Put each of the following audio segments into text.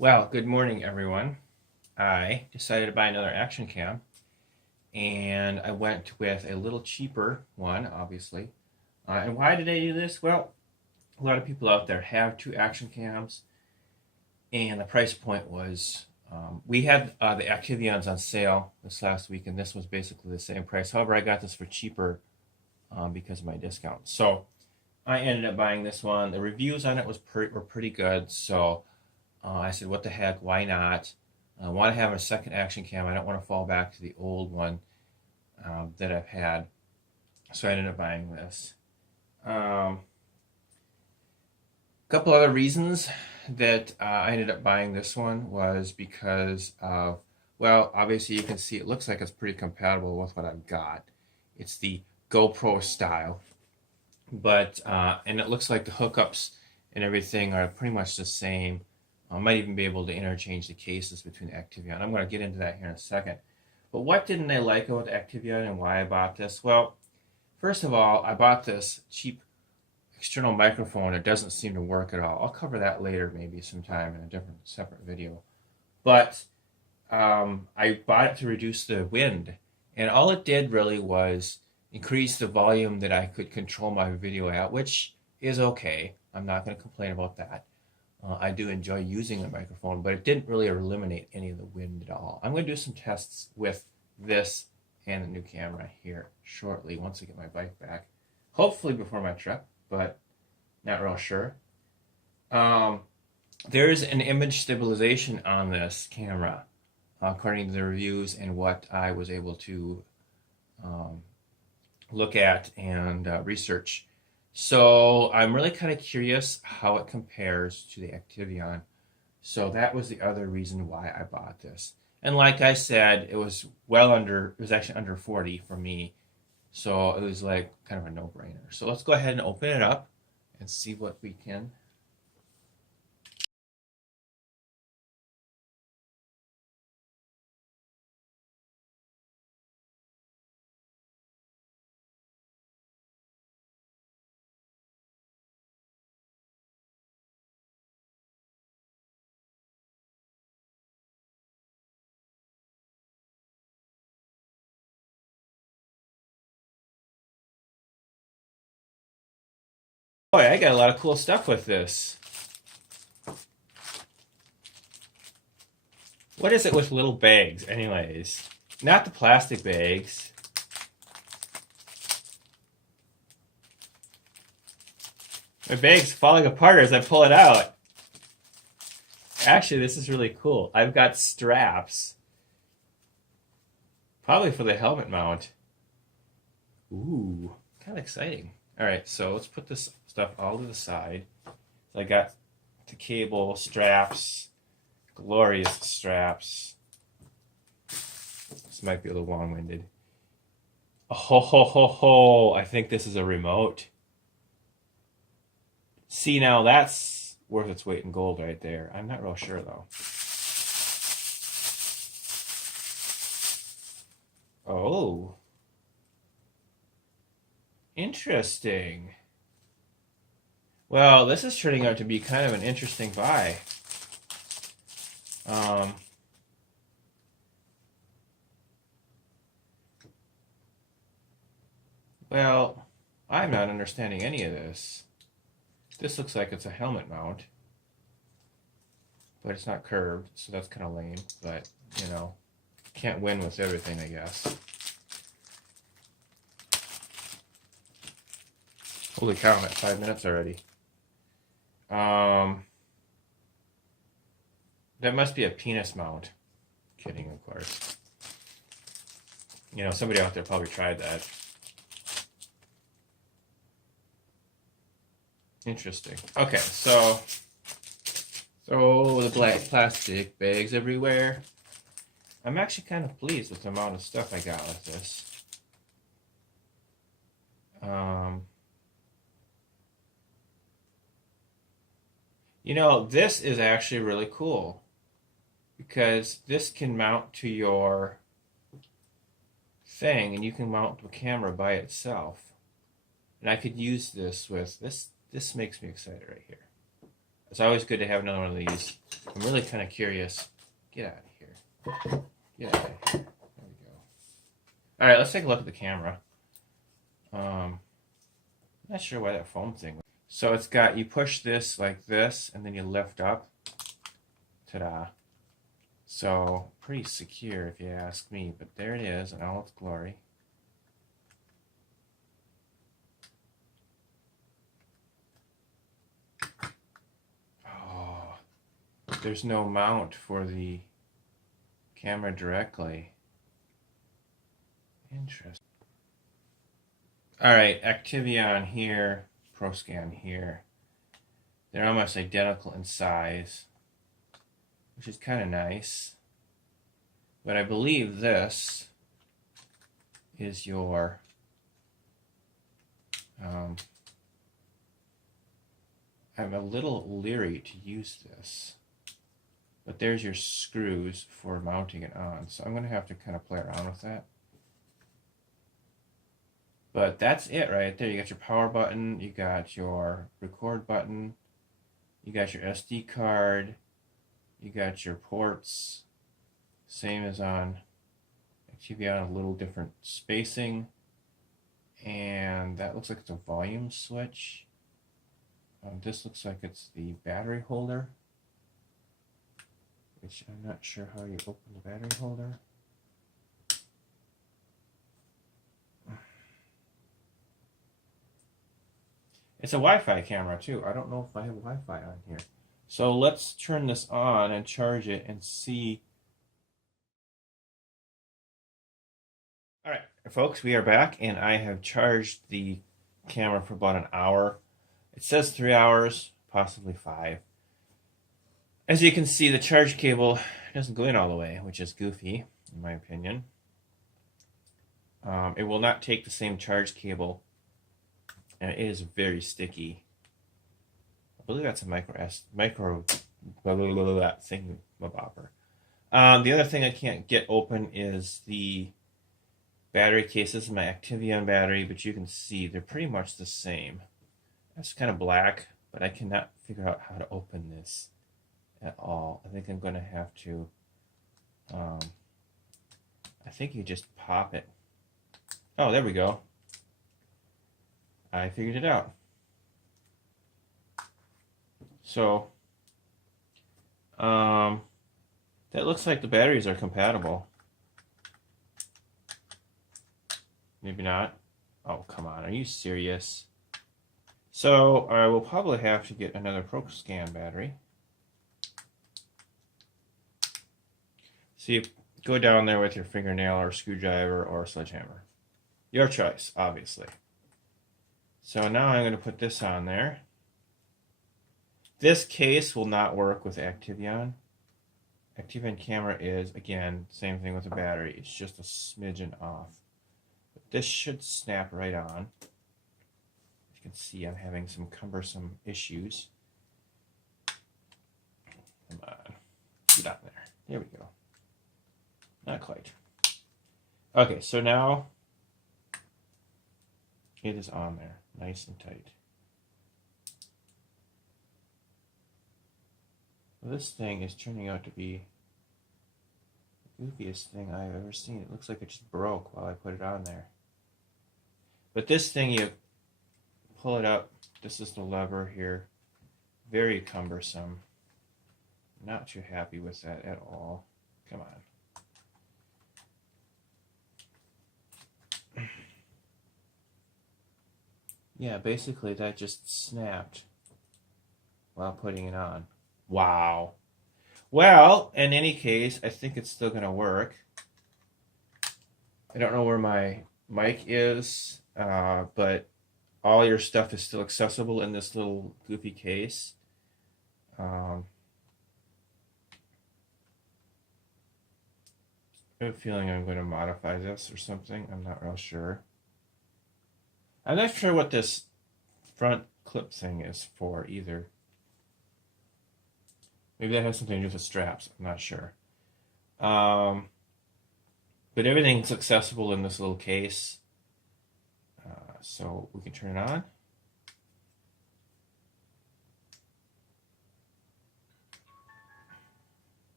Well, good morning, everyone. I decided to buy another action cam, and I went with a little cheaper one, obviously. And why did I do this? Well, a lot of people out there have two action cams, and the price point was we had the Activeons on sale this last week, and this was basically the same price. However, I got this for cheaper because of my discount. So I ended up buying this one. The reviews on it were pretty good, so I said, what the heck, why not? I want to have a second action cam. I don't want to fall back to the old one that I've had. So I ended up buying this. A couple other reasons that I ended up buying this one was because of, well, obviously you can see it looks like it's pretty compatible with what I've got. It's the GoPro style, but and it looks like the hookups and everything are pretty much the same. I might even be able to interchange the cases between Activeon. I'm going to get into that here in a second. But what didn't I like about Activeon and why I bought this? Well, first of all, I bought this cheap external microphone. It doesn't seem to work at all. I'll cover that later, maybe sometime in a different, separate video. But I bought it to reduce the wind, and all it did really was increase the volume that I could control my video at, which is okay. I'm not going to complain about that. I do enjoy using the microphone, but it didn't really eliminate any of the wind at all. I'm going to do some tests with this and the new camera here shortly once I get my bike back. Hopefully before my trip, but not real sure. There's an image stabilization on this camera, according to the reviews and what I was able to look at and research. So I'm really kind of curious how it compares to the Activeon. So that was the other reason why I bought this. And like I said, it was actually under 40 for me. So it was like kind of a no-brainer. So let's go ahead and open it up and see what we can. Boy, I got a lot of cool stuff with this. What is it with little bags, anyways? Not the plastic bags. My bag's falling apart as I pull it out. Actually, this is really cool. I've got straps. Probably for the helmet mount. Ooh, kind of exciting. All right, so let's put this stuff all to the side. So I got the cable, straps, glorious straps. This might be a little long-winded. Oh, ho, ho, ho, ho. I think this is a remote. See, now that's worth its weight in gold right there. I'm not real sure, though. Oh. Interesting. Well, this is turning out to be kind of an interesting buy. Well, I'm not understanding any of this. This looks like it's a helmet mount, but it's not curved, so that's kind of lame. But, you know, can't win with everything, I guess. Holy cow, I'm at 5 minutes already. That must be a penis mount. Kidding, of course. You know, somebody out there probably tried that. Interesting. Okay, so throw the black plastic bags everywhere. I'm actually kind of pleased with the amount of stuff I got with this. You know, this is actually really cool because this can mount to your thing and you can mount the camera by itself. And I could use this with this. This makes me excited right here. It's always good to have another one of these. I'm really kind of curious. Get out of here. Get out of here. There we go. All right, let's take a look at the camera. Not sure why that foam thing. So it's got, you push this like this, and then you lift up. Ta-da. So pretty secure if you ask me, but there it is in all its glory. Oh, there's no mount for the camera directly. Interesting. All right, Activeon here, ProScan here. They're almost identical in size, which is kind of nice. But I believe this is your I'm a little leery to use this, but there's your screws for mounting it on, so I'm going to have to kind of play around with that. But that's it right there. You got your power button, you got your record button, you got your SD card, you got your ports, same as on Activeon, a little different spacing, and that looks like it's a volume switch. This looks like it's the battery holder, which I'm not sure how you open the battery holder. It's a Wi-Fi camera too. I don't know if I have Wi-Fi on here. So let's turn this on and charge it and see. All right, folks, we are back, and I have charged the camera for about an hour. It says 3 hours, possibly 5. As you can see, the charge cable doesn't go in all the way, which is goofy, in my opinion. It will not take the same charge cable, and it is very sticky. I believe that's a micro blah, blah, blah, blah, thing, bopper. The other thing I can't get open is the battery case. This is my Activeon battery, but you can see they're pretty much the same. It's kind of black, but I cannot figure out how to open this at all. I think I'm going to have to, I think you just pop it. Oh, there we go. I figured it out. So, that looks like the batteries are compatible. Maybe not. Oh, come on. Are you serious? So, I will probably have to get another ProScan battery. So you go down there with your fingernail or screwdriver or sledgehammer. Your choice, obviously. So now I'm going to put this on there. This case will not work with Activeon. Activeon camera is, again, same thing with the battery. It's just a smidgen off. But this should snap right on. You can see I'm having some cumbersome issues. Come on. Get on there. There we go. Not quite. Okay, so now it is on there, nice and tight. Well, this thing is turning out to be the goofiest thing I've ever seen. It looks like it just broke while I put it on there. But this thing, you pull it up. This is the lever here. Very cumbersome. Not too happy with that at all. Come on. Yeah, basically that just snapped while putting it on. Wow. Well, in any case, I think it's still going to work. I don't know where my mic is, but all your stuff is still accessible in this little goofy case. I have a feeling I'm going to modify this or something. I'm not real sure. I'm not sure what this front clip thing is for either. Maybe that has something to do with the straps. I'm not sure. But everything's accessible in this little case. So we can turn it on.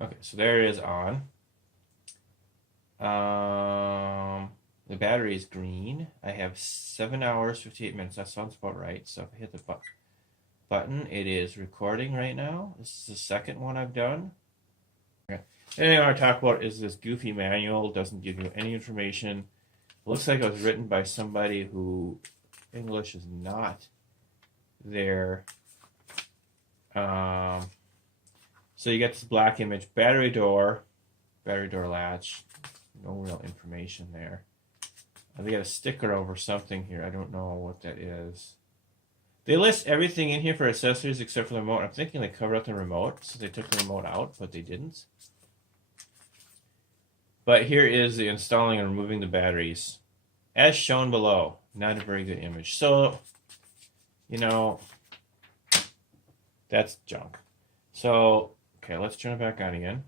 Okay, so there it is on. The battery is green. I have 7 hours, 58 minutes. That sounds about right. So if I hit the button, it is recording right now. This is the second one I've done. Okay. Anything I want to talk about is this goofy manual. Doesn't give you any information. It looks like it was written by somebody who English is not their. So you get this black image, battery door latch. No real information there. They got a sticker over something here. I don't know what that is. They list everything in here for accessories except for the remote. I'm thinking they covered up the remote, so they took the remote out, but they didn't. But here is the installing and removing the batteries. As shown below. Not a very good image. So, you know, that's junk. So, okay, let's turn it back on again.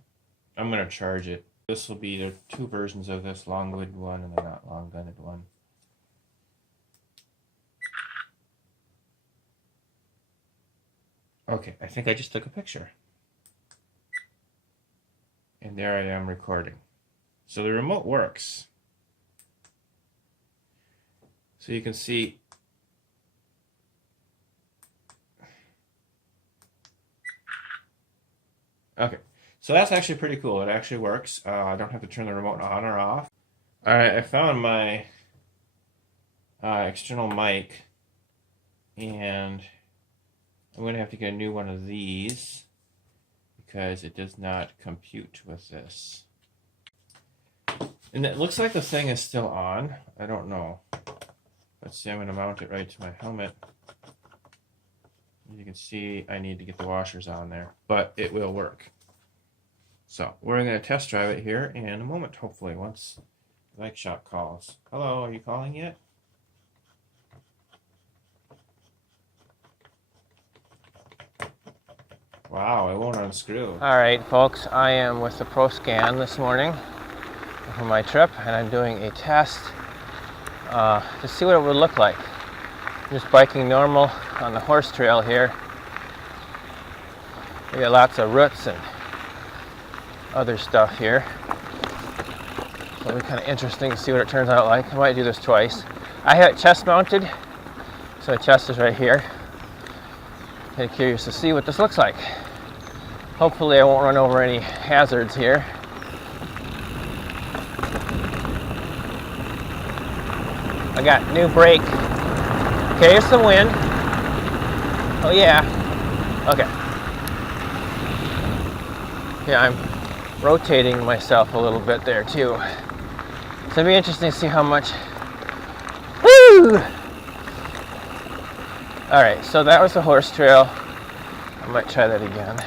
I'm going to charge it. This will be, there are two versions of this, long-winded one and the not long-gunted one. Okay, I think I just took a picture. And there I am recording. So the remote works. So you can see okay, so that's actually pretty cool. It actually works. I don't have to turn the remote on or off. All right, I found my external mic, and I'm going to have to get a new one of these because it does not compute with this. And it looks like the thing is still on. I don't know. Let's see, I'm going to mount it right to my helmet. As you can see, I need to get the washers on there, but it will work. So we're going to test drive it here in a moment, hopefully, once the bike shop calls. Hello, are you calling yet? Wow, it won't unscrew. All right, folks, I am with the ProScan this morning for my trip, and I'm doing a test to see what it would look like. I'm just biking normal on the horse trail here. We got lots of roots and other stuff here. So it'll be kind of interesting to see what it turns out like. I might do this twice. I have it chest mounted, so the chest is right here. Kind of curious to see what this looks like. Hopefully I won't run over any hazards here. I got new brake. Okay, here's some wind. Oh yeah. Okay. Yeah, I'm rotating myself a little bit there too. So it'll be interesting to see how much. Woo! Alright, so that was the horse trail. I might try that again.